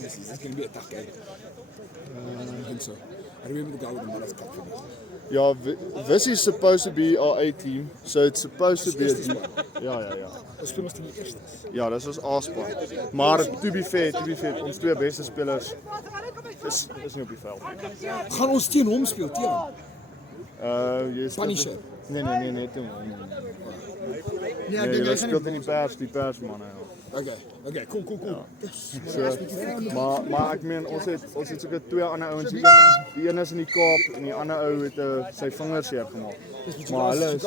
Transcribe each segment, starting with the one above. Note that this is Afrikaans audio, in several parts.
This is going to be a tough game. I think so. I remember the guy with the Mullers Cup for this. Yeah, this is supposed to be our A team, so it's supposed to be a ja. Ons speel mos die eerste. Ja, dis ons A-span. Maar to be fair, ons twee beste spelers is nie op die veld. Gaan ons teen hom speel, teen? Punisher. Nee, toe. Nee, ek dink hy speel in die persmanne. Okay, cool. So, maar ek meen ons het soker twee ander ouens. Die een is in die Kaap en die ander ou het sy vingers seer gemaak. Maar hulle is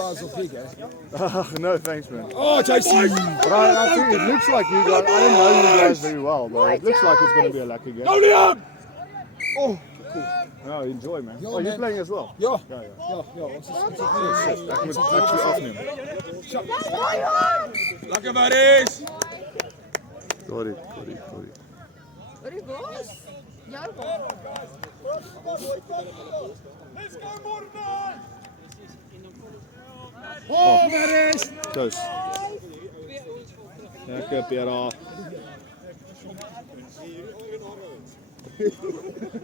no thanks man. Oh, JC. But it looks like you guys, I don't know you guys very well, but it looks like it's going to be a lucky game. Go Leon! Oh, cool. No, enjoy man. Ja, Oh, you're man. playing as well? Ja. Ons ek moet actually afneem. Lekker buddies. Sorry. Waar is Bos? Jou Let's go Morgan! Oh, buddies. Close. Lekker Pera.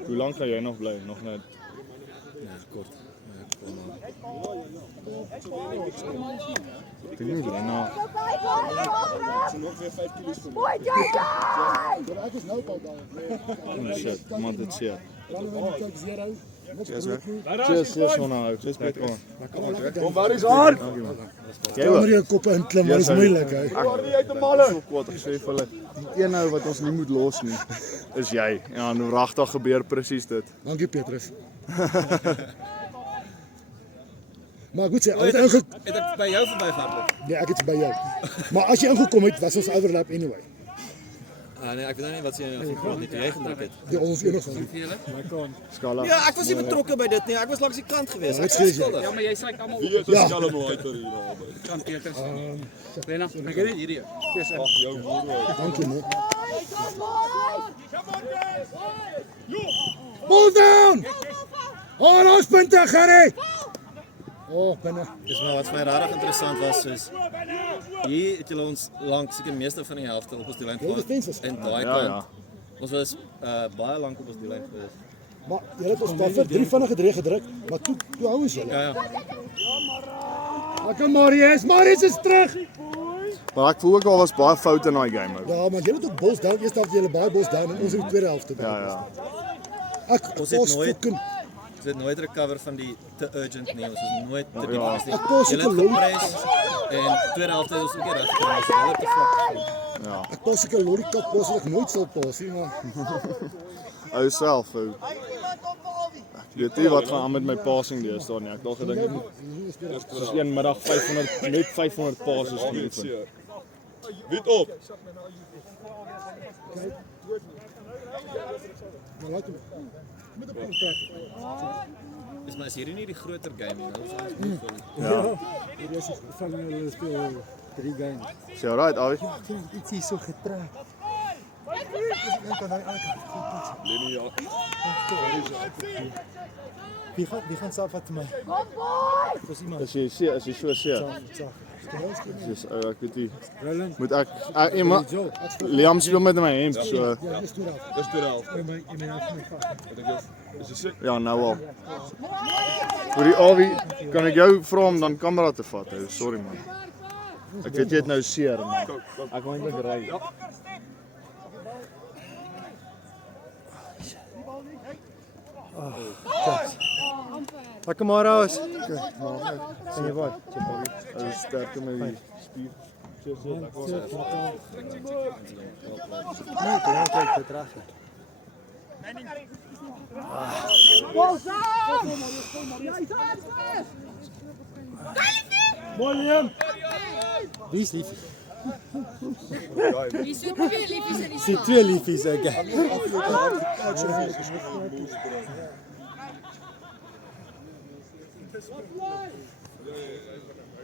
Hoe lang kan jy nog bly? Nog net? Nee, kort. Ek dink nie Lena. Mooi, jy! Ek is nou al daar. Oh shit, man dit seer. Cheers, Sonna. Lekker man. Kom, waar is hard? Dankie man. Jy moet jou koppe inklim, maar dit is moeilik hè. So kwaad, ek sê vir hulle, die een ou wat ons nie moet los nie, is jy. Ja, en regtig gebeur presies dit. Dankie Petrus. Maar goed sê, het ek by jou verbygehardloop? Nee, ek het by jou. Maar as jy ingekom het, was ons overlap anyway. Nee, ek weet nou nie wat jy gepraat het, jy gedruk het. Ja, ons enig van. Skala. Ja, ek was nie betrokke by dit nie. Ek was langs die kant gewees. Ek sê jy. Ja, maar jy sê almal Wie het 'n skelm hyper hier naby? kan Peters. Lena, ek het dit hierdie. Dis Ag, jou moeder. Dankie man. Pull down! Oh, ons punte, Gerry. Oh, binne. Dis maar wat vir my regtig interessant was is hier het julle ons lank seker meeste van die helfte op ons die lyn defenses. en daai Ja, kant. ja. Ons was baie lank op ons die lyn gewees. Maar jy het ons perfek 3 vinnige drie gedruk, maar toe hou ons julle. Ja. Lekker Marius is terug. Maar ek voel ook al was baie foute in daai game ook. Ja, maar jy het ook Bulls down, eerste helfte julle baie Bulls down en ons in die tweede helfte. Ja. Ons het nooit recover van die te urgent nie. Ons is nooit te diep gewees nie. Ek pas Julle ook het gepress en tweede helfte het ons ook nie reg gekry nie. Ons het te vlak. Ek pas seker lollykap pas wat ek nooit sal pas nie, maar Ou self. Ek weet nie wat gaan aan met my passing deesdae nie. Ek het al gedink dis een middag 500 passes gedoen. Wit op. maar laat hom. Met 'n punt trek. Dis maar is hierdie nie die groter game nie. Ons is nie vol. Hier is van hulle speel 3 games. Is jy alright, Avi? Ek het iets hier so getrek. Net aan die ander kant. Lenny, ja. Wie gaan saam vat my? Kom boy! Dis iemand. Is jy so seer? Dis ek weet nie. Moet ek Liam speel met my hemp so. Ja, dis toe daar. Dis tweede helft. Jy my help my vat. Wat ek is jy siek? Ja, nou al. Vir die Avi, kan ek jou vra om dan kamera te vat? Ou, sorry man. Ek weet jy het nou seer man. Ek wil eintlik ry. Lekker maar aus. En jy wat? Ou sterkte met die spier. Nee, kyk dit reg. Wie is lief? Wie so twee liefies in die Sy twee liefies ek.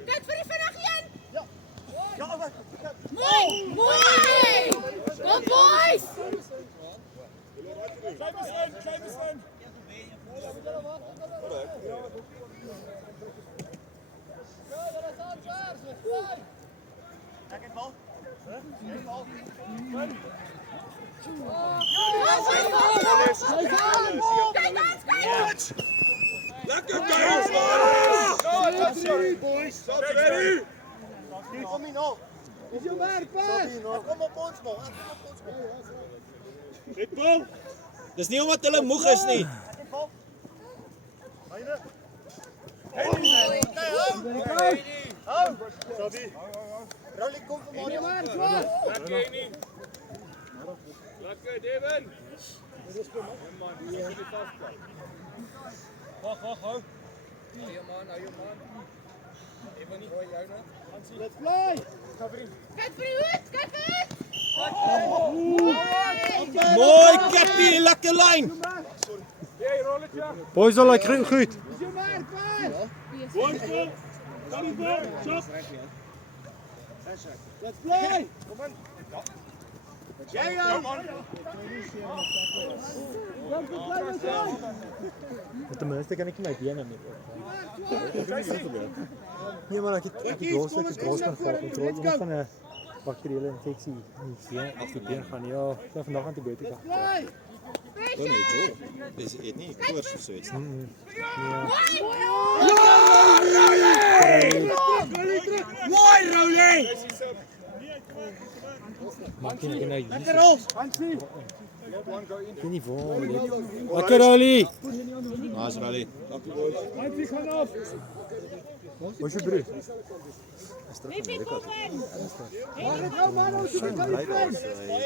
Kyk vir die vinnig een. Mooi! Kom boys! Lekker guys, man! Kom hier nou. Is jou werk, pas. Kom op ons man. Dit bal! Dis nie omdat hulle moeg is nie. Roulie kom vir maar. Lekker, Devin! Hou. Let's play. Kyk vir die hoed, kyk uit! Mooi Kappie, lekker lyn. Hey, rolletje! Boys al like goed. Boys, kom! Kan die bal! Shot! Let's play. Ten minste kan ek my bene mee. Nee maar ek het loslike grootste kontrole iemand van 'n bakteriële infeksie hier af die been gaan. Ja, ek gaan vandag antibiotika. O nee, Joe. Dis eet nie koors of so iets. Mooi, Rolie! Maak jy nou hier. Lekker rol. Geen nie waar. Lekker Rolie. Nice rally. Hansie gaan af! Wat is jou broer?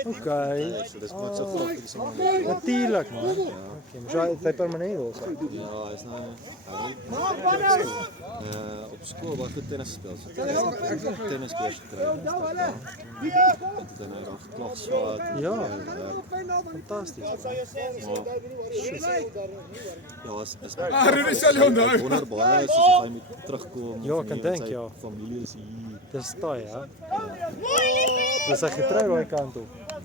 Okay. So dis wat so groot is. Natuurlijk man. Okay, maar jy permanent of so? Ja, hy's nou op skool waar goed tennis speel. So tennis gekry. Dit is nou nog klas wat Ja. Fantasties. ja, is Rudy sal jou onthou. wonderbaar is asof hy moet terugkom. Ja, ek kan dink, ja. Familie is hier. Dis taai, hè. Dis hy getrou daai kant op. Ja,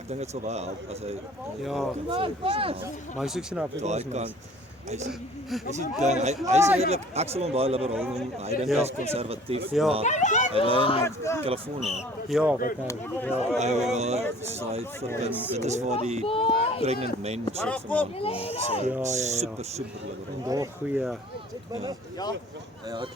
ek dink dit sal baie help as hy Ja. Maar hy soek sy na daai Afrikaans. kant. Hy's hy's redelik ek sal hom baie liberaal noem. Hy dink Ja. hy's konservatief, Ja. maar hy bly in Californië. Ja, wat nou? Ja. Hy verbind dit is waar die pregnant men soort vandaan kom. So Ja. super liberaal. En daar goeie Ja,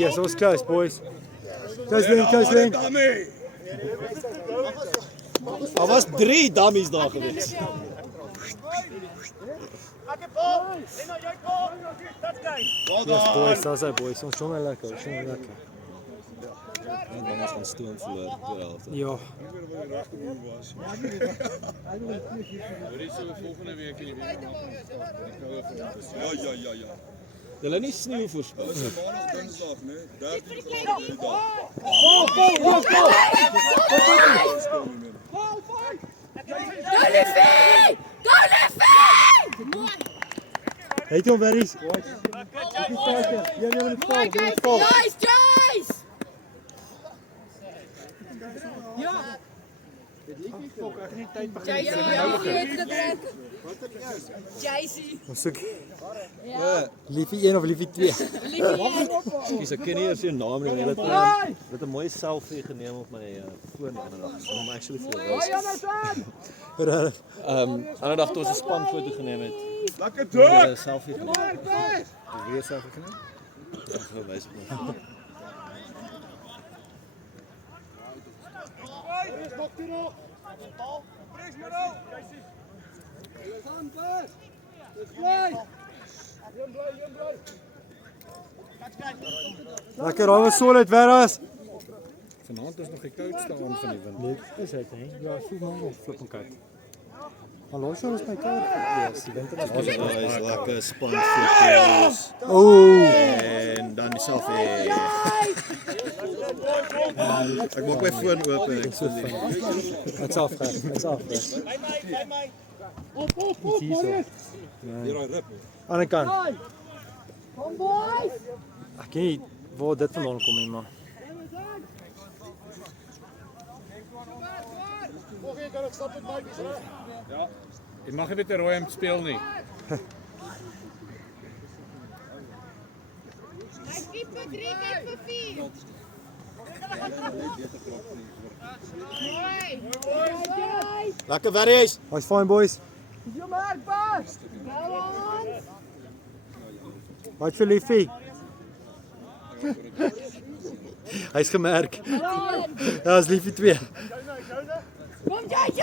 Yes, ons close boys. Close lane. Daar was 3 dummies daar gewees. Yes boys, daar's hy boys. Ons jonge lekker, ons jonge lekker. En dan was van stoom verloor voor de helft. Ja. Volgende week in die Ja. Hulle nie sneeu voorspel. Maandag, Dinsdag, né? 13 Go Liffie! Go Liffie! Mooi! Het hom berries. Ja, Mooi Jace! Jace! Jace! Ons soek. Liefie 1 of liefie 2. Ekskuus, ek ken nie eers jou naam nie, want hulle het 'n mooi selfie geneem op my foon die ander dag. Ek hom actually vir jou wys. Ander dag toe ons 'n spanfoto geneem het. Lekker Het druk! 'n selfie geneem. Weer selfie geneem? Ek gaan wys op my. Lekker, daar was solid Veras. Vanaand is nog die koudste aan van die wind. Nee, dis dit hè. Ja, voel maar op flip en kyk. Maar los ons my kar. Ja, die winter is Ons is lekker spanfoto's. En dan die selfie. Ek maak my foon oop en ek sien die Dit's af. Dit's af. Op. Hier. Hier rip. Aan die kant. Kom boys! Ek weet nie waar dit vandaan kom nie, man. Jy mag nie met 'n rooi hemp speel nie. Hy skiep vir 3, kyk vir 4. Mooi. Lekker werk. Hy's fine boys. Jou merk pas. Go on. Wat vir liefie? Hy's gemerk. Ja, is liefie 2. Kom JJ.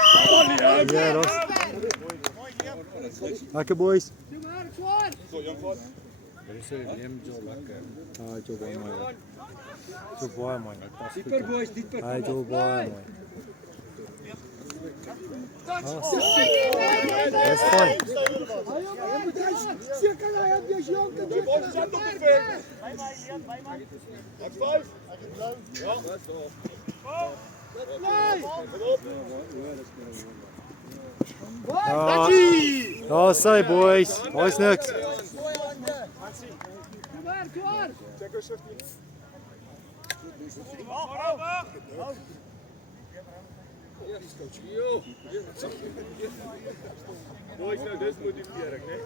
Ja, los. Lekker boys. Jou merk swaar. Dis neem jou lekker. Ah, jy baie mooi. Jy baie mooi. Dieper boys, dieper. Hy jy baie mooi. Dis fine. Ja, sê boys. Boys niks. Boys, nou dis motivering, né?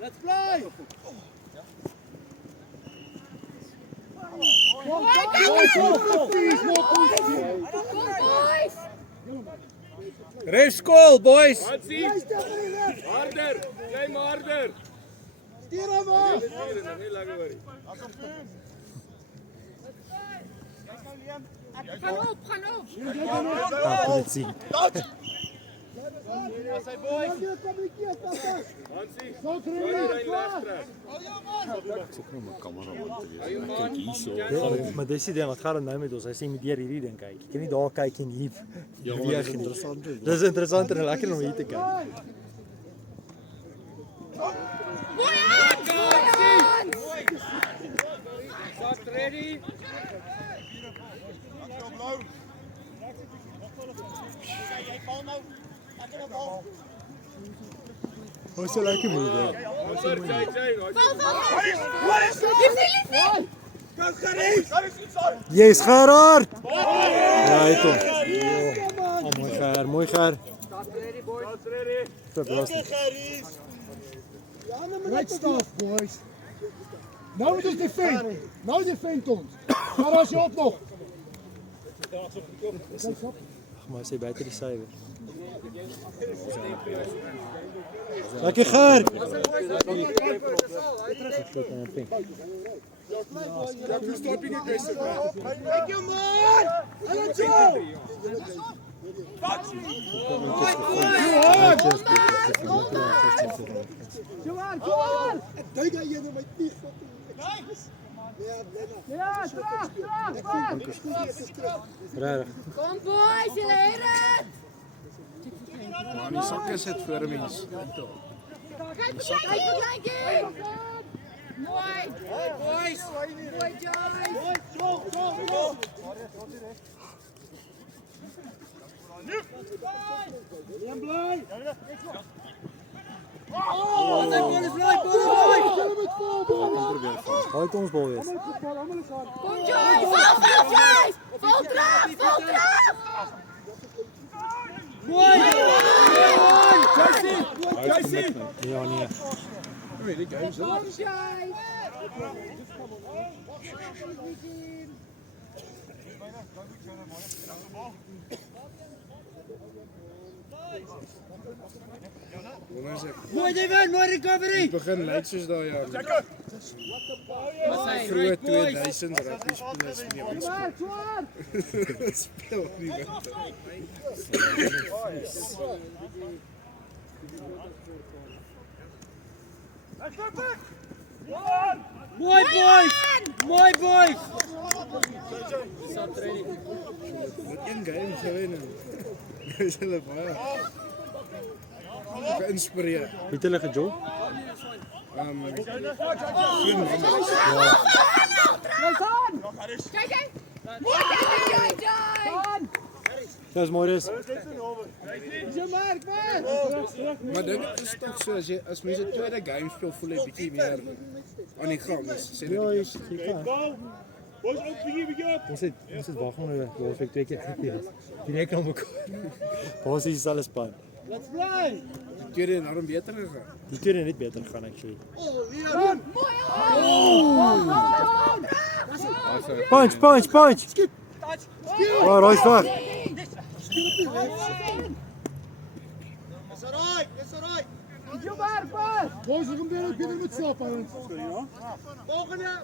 Let's play. Boys. Ref skool, boys. Harder, klein maar harder. Stuur hom af. Nie langer worry. Gaan op. Dankie dit sien. Maar dis die ding wat gaan nou met ons. Hy sê met deur hierdie ding kyk. Jy kan nie daar kyk en hier. Ja, maar dis interessant. Dis interessant en lekker om hier te kyk. Ready? Hoe sou lekker moet hè? Yes, Gerard! Ja, hy kom. Oh, mooi Ger, mooi Ger. Right stuff, boys. Nou moet ons defend. Nou defend ons. Maar as jy op nog. Ag, maar sy buite die sywe. Lekker Ger. Stop nie aggressive. Kyk jou man. Hulle toe. Dink jy nou my teeth? Ja, terug. Regtig. Kom boys, julle het dit. Man, die sak is dit vir 'n mens. Kyk vir kleintjie. Mooi. Boys. Mooi Joyce. Hou ons bal wees. Kom Joyce. Vol terug. Ja nee. Kom Joyce. Mooi David, mooi recovery. Begin lyk soos daai jaar. Vroeë 2000 rugby spelers nie ons speel nie. Mooi boys. Een game gewen. Dis hulle baie geïnspireer. Het hulle gejog? Dis mooi is. Maar dit is tog so as mense tweede game speel voel jy bietjie meer aan die gang is. Sê Ja, dit. jy kan. Ons het wag onder Loosweg 2 keer gekeer. Die nek aan mekaar. Basies is alles span. Let's play! Die tweede en daarom beter gegaan. Die tweede net beter gaan actually. Punch! Oh, Roy's weg. That's alright. Boys, we gaan beter met slaap aan.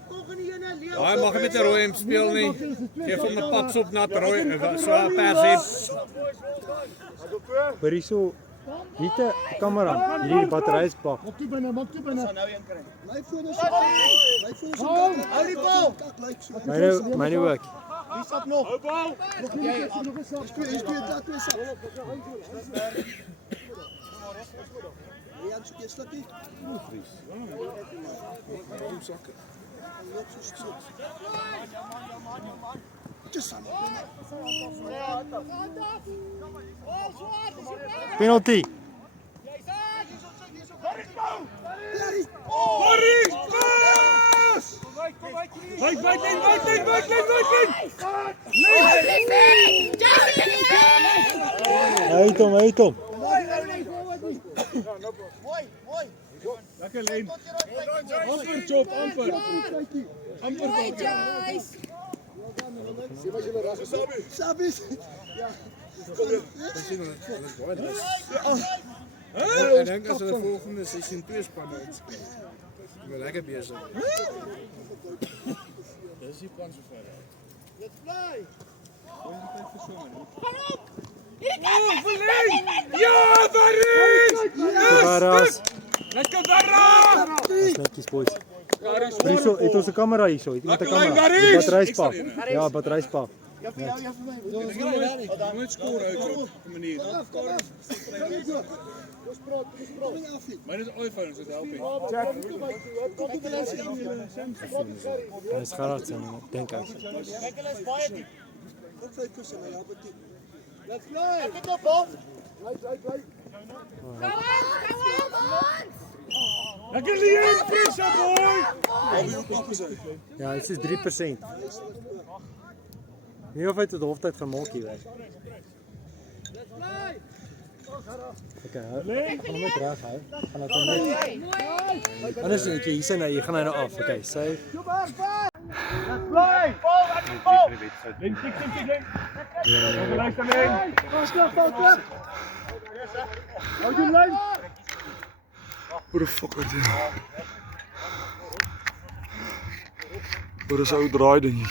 Volgende ene leer. Hy mag met 'n rooi hem speel nie. Geef hom 'n pats op nat rooi so 'n pers Maar hierso niet 'n kamera. Hierdie battery is pak. Maak toe binne. Bly voor ons. Hou die bal. Myne ook. Wie stap nog? Nog een stap. Is twee dat twee stap. Ja, jy slap nie. Penalty. Uit hom. Lekker lyn. Amper chop, amper. Mooi, Joyce. Sabis. Ek dink as hulle volgende seisoen 2 spanne uitspeel. Hulle lekker besig. Dis die plan sover. Let's play. Ja, Baris! Lekker Darra! Netjies boys. Hierso het ons 'n kamera hierso. Het iemand 'n kamera? Die battery is pak. Ja, battery is pak. Ja, vir jou, Jy moet skoor uit op 'n manier. Maar dis iPhone, so dit help nie. Dit is geraad zijn, denk ek. Let's play. Right. Lekker lyn, Frisa boy! Ja, dit is 3%. Nie of hy tot hoftyd gaan maak hier weg. Okay, gaan net reg hou. Gaan dit dan net. Anders net hier sien jy gaan hy nou af. Okay, save. Let's play. Lyn, tik. Organise dan lyn. Pas. Hou die lyn. Hoe de fuck is dit? Hoe is ou draai ding?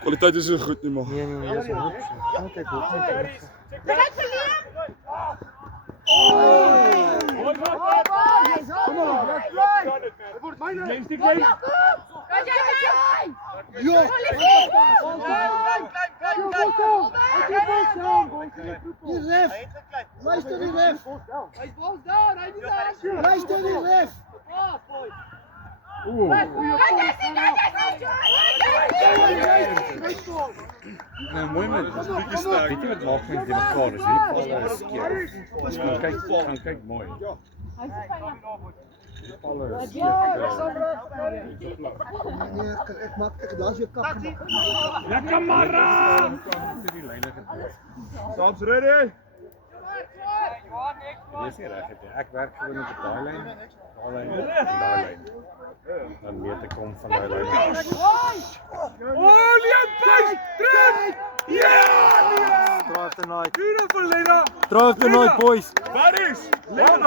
Kwaliteit is nie goed nie, maar. Nee, dis goed. Kyk hoe. Kom op, let's play. Word myne. James die lyn. Die ref. Luister die ref. Luister die ref. Nou mooi man, dis bietjie sterk. Weet jy wat maak mense die mekaar? Is hierdie palle is skeef. Gaan kyk mooi. Ek laat jou kap. Lekker Mara! Stops ready. Dis nie reg nie. Ek werk gewoon op daai lyn. Daai lyn en daai lyn. Dan weet ek kom van daai lyn. Oh, Leon Buys! Trek! Ja! Drive tonight. Beautiful, Lena! Drive tonight, boys. Baris! Leon!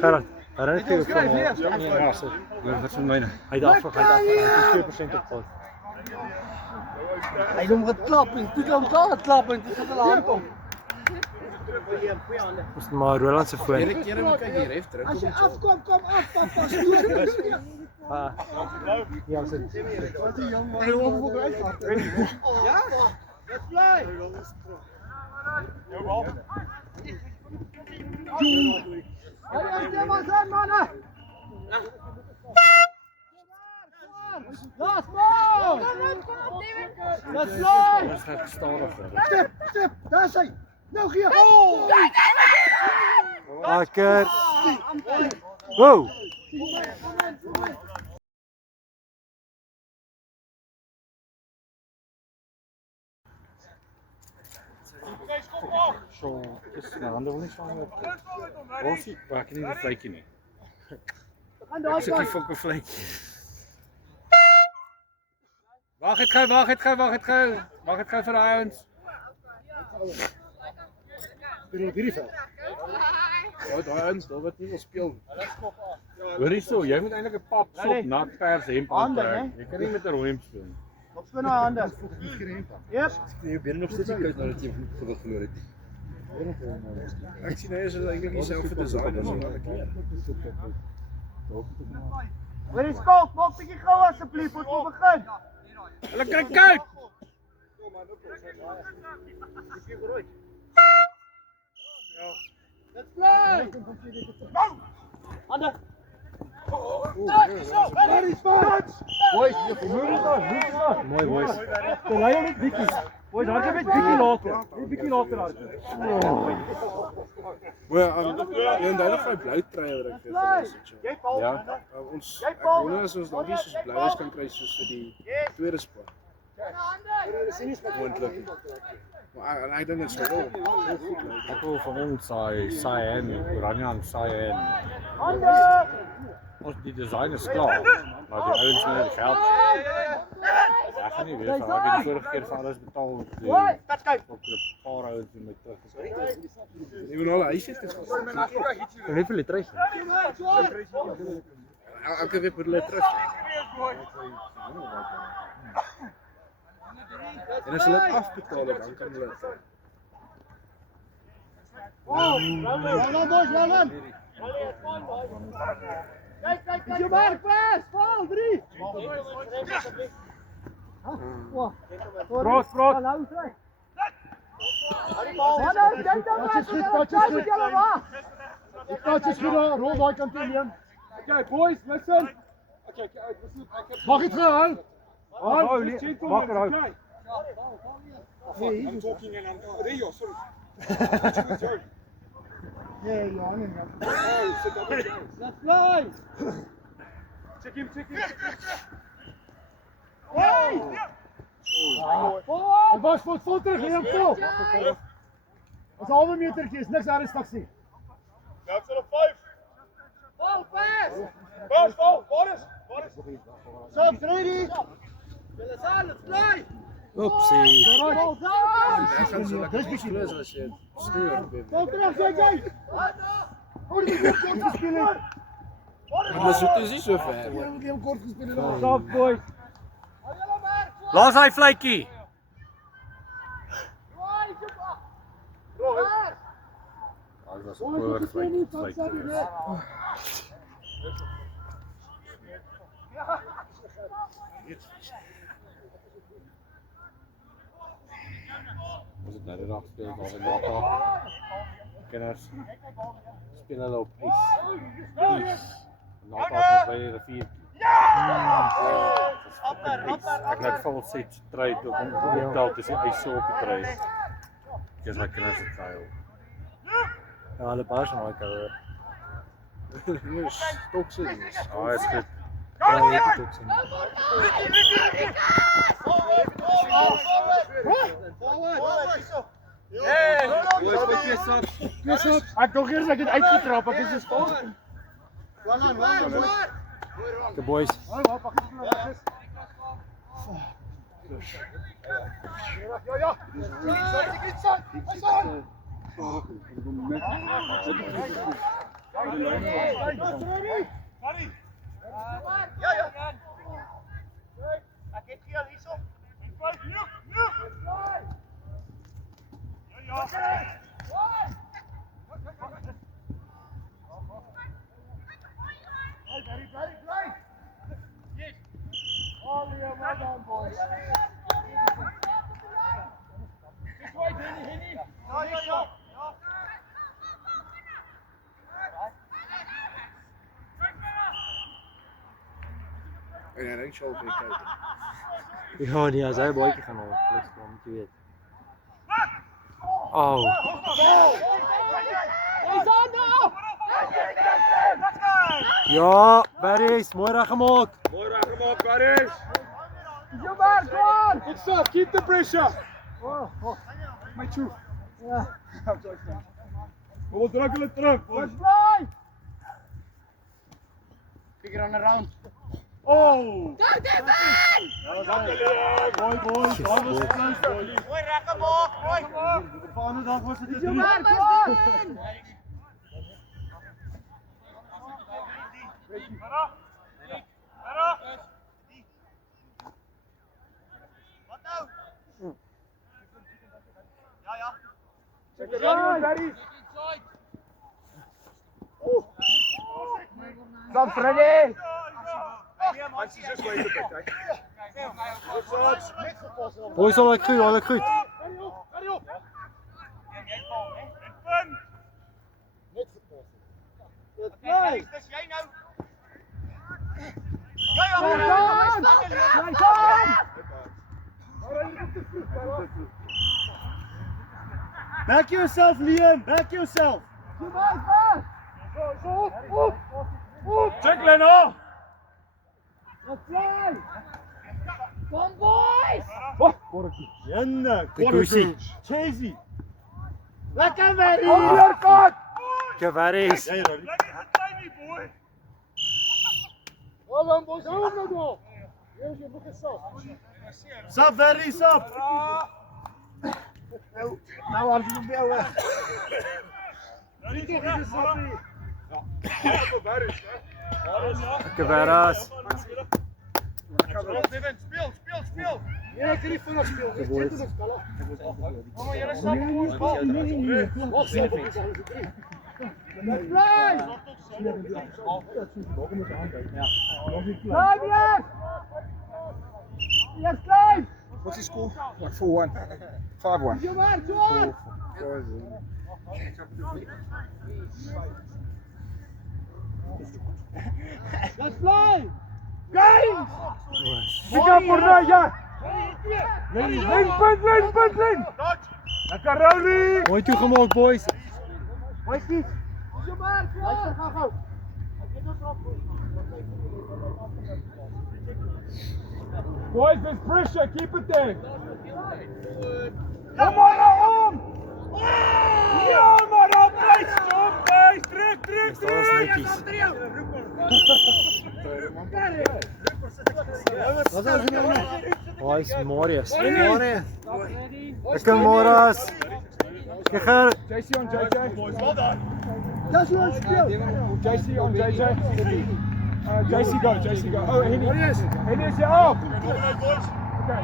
Gerard, hy het nie van Ja, so. Wat van myne? hy het af, hy het 2% op pad. Hy hom geklap en toe hom daar geklap en toe het hulle hand op. Dis maar Roland se foon. Kere moet kyk die ref druk. As jy afkom, kom af, papa, stoot. Ah. Ja, sit. Wat 'n jong man. Ja? Let's play. Last ball! Let's play! Dit gaan stadig. Tip, daar is hy. Nou gee. Lekker. Wow. Zo, is mijn handen wel niet zo op. Rosie, waar ik niet een vlekje niet. Ik zit die fucking vlekje. Wacht het gauw voor de Lions. Ja, de Lions, dat wordt niet wil spelen. Hoor eens zo, jij moet eigenlijk een pap sop nat pers hemp aantrekken. Je kan niet met de rooi hemp spelen. Op spin naar handen. Yep. Je bent nog steeds niet kwijt nadat je geweld verloren hebt. Ik zie nou eens dat eigenlijk niet zelf voor de zaal is. Weer eens koud, maak een beetje gauw alsjeblieft, voor het begin. Lekker kijk! Let's play! Handen! Boys, mooi boys. De Lion met Vicky. Boys, hardje met Vicky later. Vicky later hardje. En daar nog blauw trui wat ek vir ja, ons ek wonder as ons nog nie soos blou is kan kry soos vir die tweede span. Moontlik. Maar en ek dink dit sou wel goed lyk. Ek wil van ons saai en Oranje saai en ons die design is klaar, maar die ouens wil die geld. Ek gaan nie weet, ek het die vorige keer vir alles betaal op die paar ouens in my terug. Jy moet al huis het. Kan net vir hulle terug. Elke week moet hulle terug. En as hulle dit afbetaal dan kan hulle Kijk, is je mark, press! Val, 3! Brood. Touch is goed, rol daai kant toe neem. Okay, boys, listen. Okay, mag dit gaan? Wakker hou. I'm talking and I'm Rio, sorry. Nee, ja, nee. Let's play! Check him. Hey! Hy was vol terug neem vol. Ons halwe metertjie is niks ernstig nie. That's on a 5. Ball, pass! Ball, Boris. Subs ready! Let's play! Oepsie. Ball down! dis bietjie plus as jy stuur. Ball terug, JJ! Hoe die kort gespeel het. Maar so dit is nie so ver. Jy moet hom kort gespeel het. Stop boys. Laat hy vletjie. Dit was 'n power vlekkie. Ons het nou die dag speel waar we Nata kinders speel hulle op ys. Nata is by die rivier. Ek laat vol set stry toe om te tel tussen die ys op te kry. Dis my kinders het gehuil. Ja, hulle baas nou kyk. Stok se dis. Is goed. Ja, weet dit ook sien. Ek dink eers ek het uitgetrap, ek is gespaar. The boys. En hy sal kyk. Ja, nee, as hy 'n baadjie gaan haal, plus dan moet jy weet. Au. Hey, Sander! Ja, Barry's, mooi reggemaak. Mooi reggemaak, Barry's. Good stuff, keep the pressure. My truth. Kom op, druk hulle terug. Let's fly. Figure on around. Oh! Go Devin! Mooi, mooi. Daar was het close, boy. Mooi reggemaak, mooi. De volgende dag was het een 3. Devin! Check it out, Barry. Stop, Freddy. Boys, al ek goed, al ek goed. Back yourself, Liam. Back yourself. Check, Leno! Let's fly. Kom boys! Jenne, Kusie. Chasey. Lekker, Barry. Onderkant. Lekker Barry's. Hold on, boys. Hold on, door. Here's your book of salt. Sap, Barry, sap. Nou, als je hem weer weg. Lekker Barry's. Speel. Ja, ik kan niet vanaf spelen. Ik zit er nog spelen. Mama, jij staat op ons bal. Nee. Wat staat op ons bal? Let's fly! Blijf je! Yes, blijf! What's the score? Like 4-1. 5-1. Come on, come on! Let's fly! Guys! Pick up voor mij, ja! Lijn! Lekker, Rowley! Mooi toegemaak, boys. Mooi kies! Kom maar, ga. Boys, there's pressure, keep it there! Kom maar, om! Ja, maar op, guys! Terug! Dat was netjies. Boys, Marius. Lekker Marius. Geger. JC on JJ. Boys, well done. Just one skill! JC on JJ. JC go. Oh, Henny is here. Oh! Okay.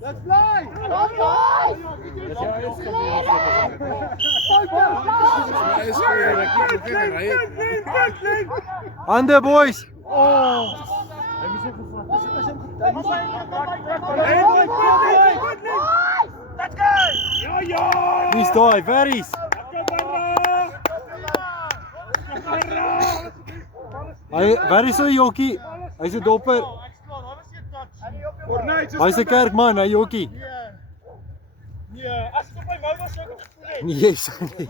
Let's fly! Kom boys! Hande, boys. Wie's daai? Barry's. Barry's 'n jokkie. Hy's 'n dopper. Hy's 'n kerkman, hy jokkie. Nee, as dit op my mou was sou ek gevoel het. Nee, jy's nie.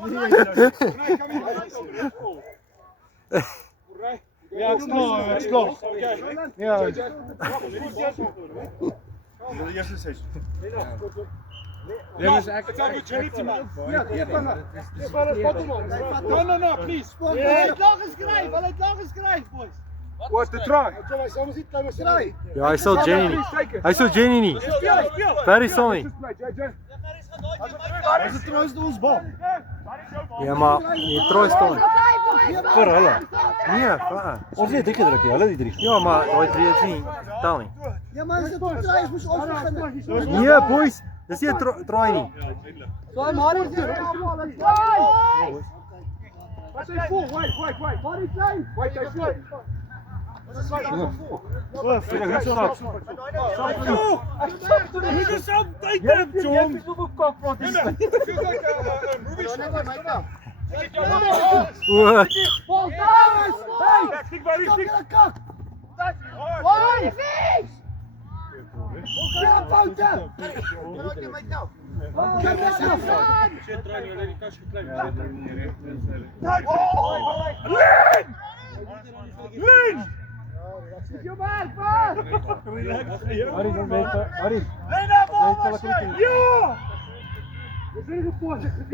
Ja, ek's klaar. Okay. Ja. Die eerste ses. Ja, It's opportunity, man. Ja, No, please. Hulle het lang geskryf, boys. What the try? Soms niet kan skryf. Ja, hy sal Jenny nie. Hy sal Jenny nie. Speel. Barry sal nie. Dis 'n troos door ons bal. Ja, maar jy troos staan. Vir hulle. Nee, vir. Ons het 3 gedruk, hulle het die 3. Ja, maar daai 3 is nie tel nie. Ja, maar is dit op skryf moes ons begin. Nee, boys. Dis nie 'n draai nie. So maar is dit. Wat sê vol? Wait. Wat is klein? Wait, hy sloop. O, vir die so rap. Dit is so tyd heb, John. O, Bal daar! Stiek by die stiek. Kak! Hoi, vis! Ja, fouten!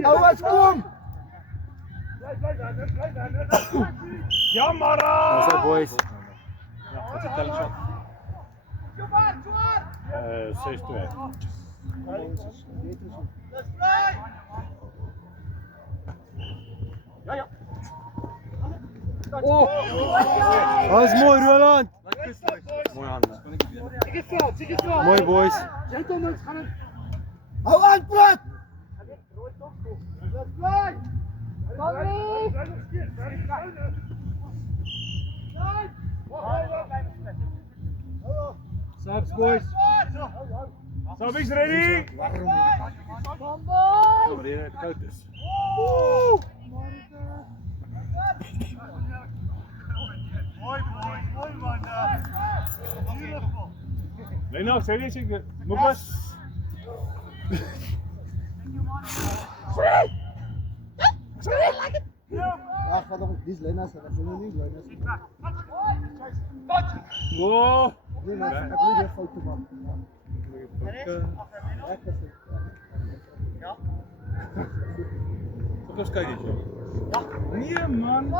Ouwes, kom! Ons uit boys. 6-2. Dat is mooi, Roland. Mooi hande. Mooi, boys. Hou aan, Prat! Subs, boys. Subbies ready? Sommer hier het koud is. Nee, nou, zeg eens, Lucas. Ja, gaat nog die Lenas, dat is nog niet Lenas. Go. Nee, maar ik wil weer fout te maken. Kom eens kijken. Nee, man.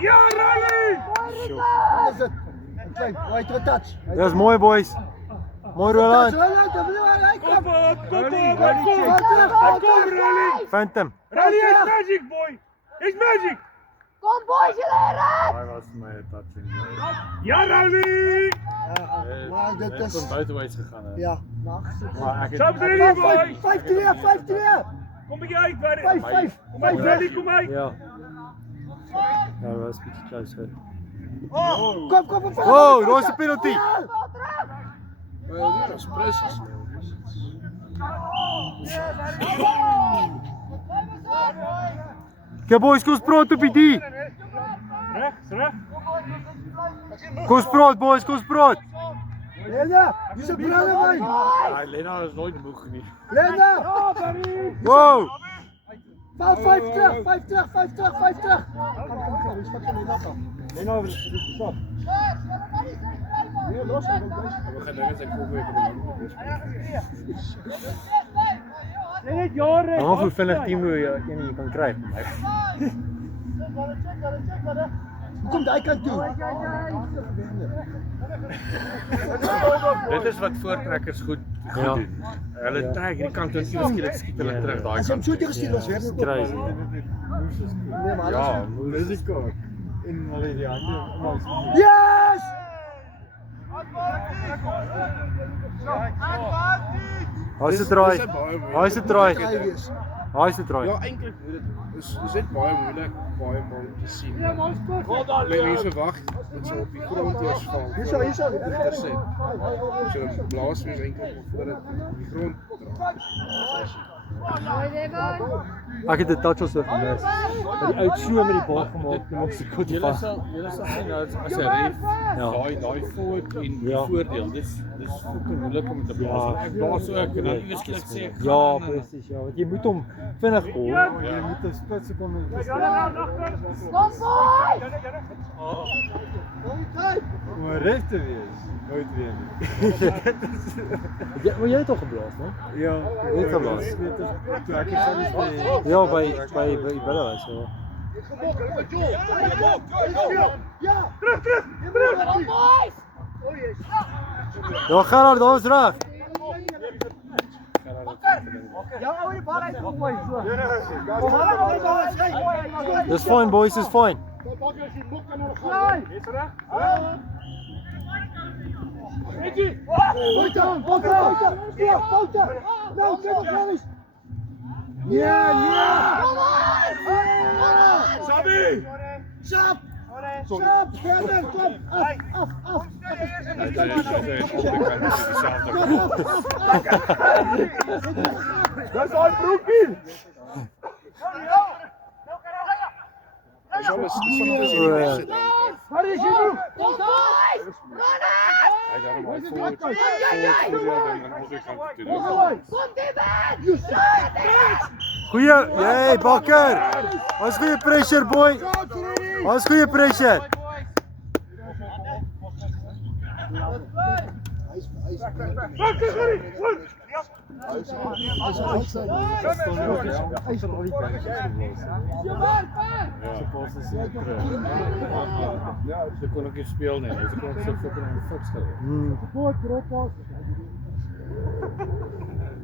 Ja, Rally! Wat is het? Een klein, white touch. Dat is mooi, boys. Mooi, Roland. Kom Kom op, kom op, Rally! Phantom. Rally is magic, boy. Is magic. Kom boys, jullie red! Hij was mijn touching. Ja, Rally! Maar dit Hij is is... van buitenwijs gegaan. Hè. Ja, maar... Maar ik Subs ready, boys. 5-2! Kom bij uit, Barry. 5-5! Kom uit, Barry, kom uit. Ja. Ja, dat was een beetje close. Hè. Kom! Wow, dat was de penalty. Dat is precies. Ja, boys, kom spraat op die. Recht. Kom spraat, boys, kom spraat. Lena, die is een brandewijn! Ja, Lena is nooit moe niet. Lena! Wow. 5 terug! Lena, is stop. We gaan net zijn volgende week op Hoeveel vinnig team je kan krijgen? Kom daar kant toe! Dit is wat voortrekkers goed doen. Hulle trek hierdie kant toe en skielik skiet hulle terug daai Als je hem kant. zo tegenstuurt was, werd het Crazy. Nee, maar Ja, Risico. In alleen die handen. Yes! Hij is het draai. Hij is het draai. Is. Hij is het draai. Ja, eintlik is dit baie moeilik, baie man te sien. Mense wag dat ze op die grond eers val. Hier zo. Terset. So blaas mens eintlik voor dit die grond draai. Ek het die touch so gemis. Die uit so met die bal gemaak en op sy goed Julle vas. sal sien nou as 'n ref Ja. daai voet en die Ja. voordeel. Dis fucking moeilik om te blaas. Ja. Ek blaas ook en dan iewers skielik sê ek Ja, presies, ja. Want jy moet hom vinnig kom. Jy moet 'n split sekonde. Kom boys! Om 'n ref te wees. Nooit weer nie. Maar jy het al geblaas, hè? Ja, net geblaas. Ja, by Bella was ja. Ja! Kom boys! Ja, Gerard, dat was reg. Dis fine boys, dis fine. Ja! Sabi! Sap! Sap! Verder, kom! Af! Dis daai broekie. Ons alles is Waar is je broek? Kom boys! Ronald! Hij daarom al voor Ja, Kom die man! Goeie, jee, Bakker. Ons goeie pressure, boy. Ons goeie pressure. Ze kon ook niet spelen, nee. Ze kon ook zo fucking aan de voet schelen.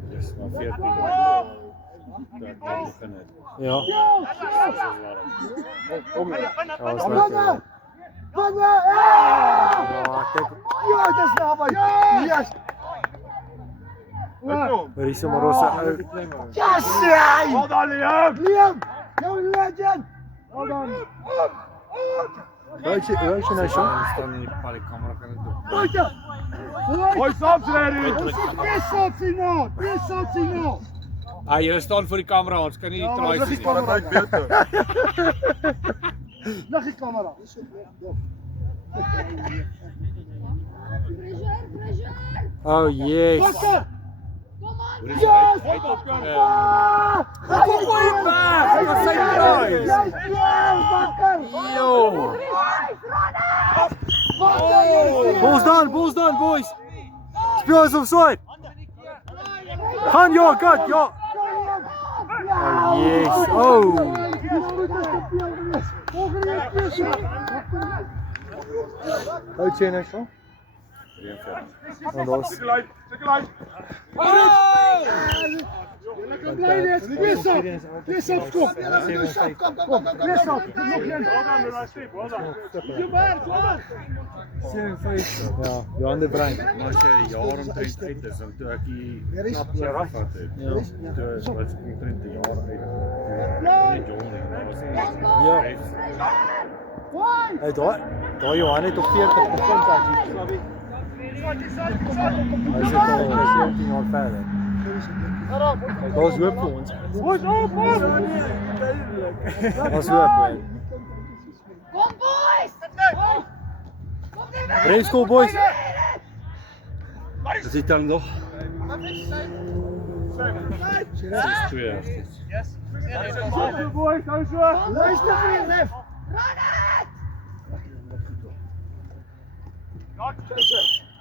Dus na 14 dat beginnen. Ja. Ja, dat is nou wat. Yes! Marisa Marosa. Yes! Well done, Liam! Liam! You're a legend! Well done! Waar is je nou, Sean? We staan in die camera kan het doen. Buiten! Hoi, Samsredi! Presentatie nou! Presentatie nou! Ah, jullie staan voor die camera, ons kan niet traai zien. Leg die camera. Oh, yes. Bakker! Kom aan! Yes! Balls done, boys. Speel eens offside. Gaan, ja, goed, ja. Oh, yes. Oh. Uit je nou, Sean? 43. En dat is... Lekker blij is. Yes op! Yes op, kom! Kom, yes op! Ja, Johan de Bruin. En als je jaren omtrent uit is, dan toe ek die knap oorgevat het. Toe was ek omtrent 'n jaar uit. Net jong nie, maar was nie. Ja. Hey, daai Johan het op 40% actually, Slabby. Hy is al 17 jaar verder. Dat is hoop vir ons. Dat is hoop, man. Kom boys! Kom die man! Brain school, boys. Dat is die telling nog. 2 Luister vir je lef!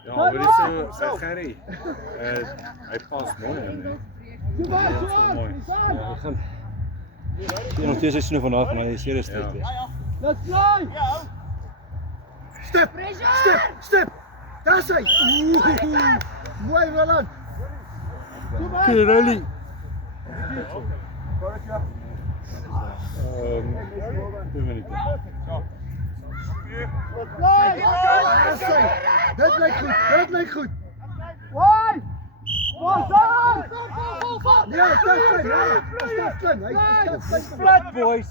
Ja, maar dis so Gerry. Hy pas mooi in. Mooi. Ja, gaan. Ja, nog 2 seisoene vanaf, maar hy is serieus tyd wees. Let's fly! Step! Step! Step! Daar is hy! Mooi, Roland! Kirelli. 2 minute. Dit lijkt goed, Hoi! Ja, dat is klein, hij is Flat, boys.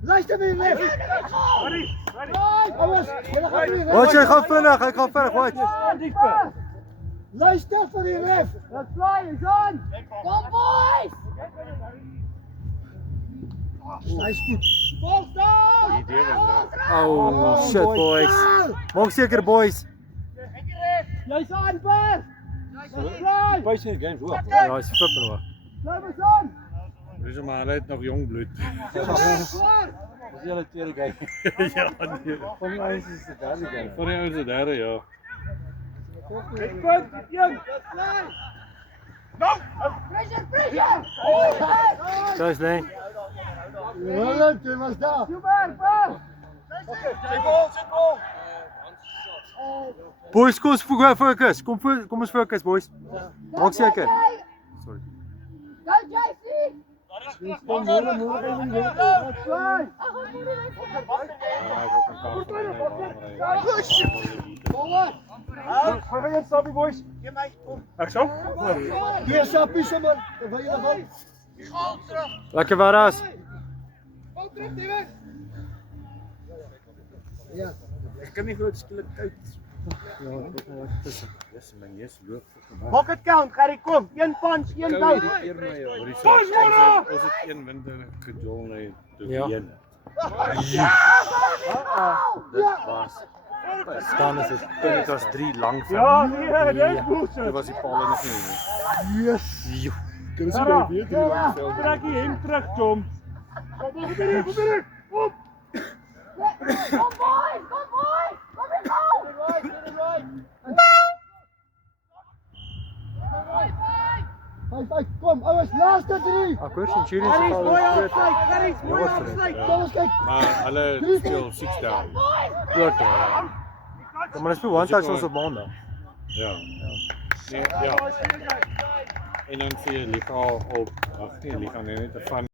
Luister weer lef! Watch, hij gaat vinnig, watch. Luister voor die lef! Let's fly, is on! Kom boys! Hij is goed. Die idee was daar. Oh, shit, boys. Maak seker, boys. Jy's aan, Bert! Let's fly! Boys in die game, hoor. Ja, hij is flippen, hoor. Blijf eens aan! Dis maar hy het nog jong bloed. Dat is die hele tweede game. Ja, nee. Van die ouens is die derde game. Van die ouens se derde, ja. Ik punt, Jan! Let's fly! Pressure! Zo is Leen. Roland, hij was daar! Super, Bert! Zet goal! Boys, kom ons focus. Kom ons focus, boys. Maak seker. Sorry. Go JC! Let's fly! Gaan we stappen, boys? Ek zo? Hier sappie sommer, wil je nog Lekker Waras. Ja. Ek kan nie groot skielik uit. Yes, man, yes, loop. Maak het count, Gerry, kom. 1 punch, 1 down. Ons het een winter gejol nee, toe Ja. wen. Dan is dit was 3 lank. Ja, nee, dis bullshit. Dit was die paal nog nie. Yes. Kan jy sien weer drie lank veld. Trek die hem terug, Tom. Kom op. Kom boys, kom boys. Kom weer gou. Kom, ouens, laaste 3. Ek hoor Centurions se val is groot. Mooi afsluit. Kom ons kyk. Maar hulle speel 6 down. Groot. Kom maar speel one touch ons op maandag. Ja. Nee, ja. En dan vir Liga op, ag nee, Liga net 'n van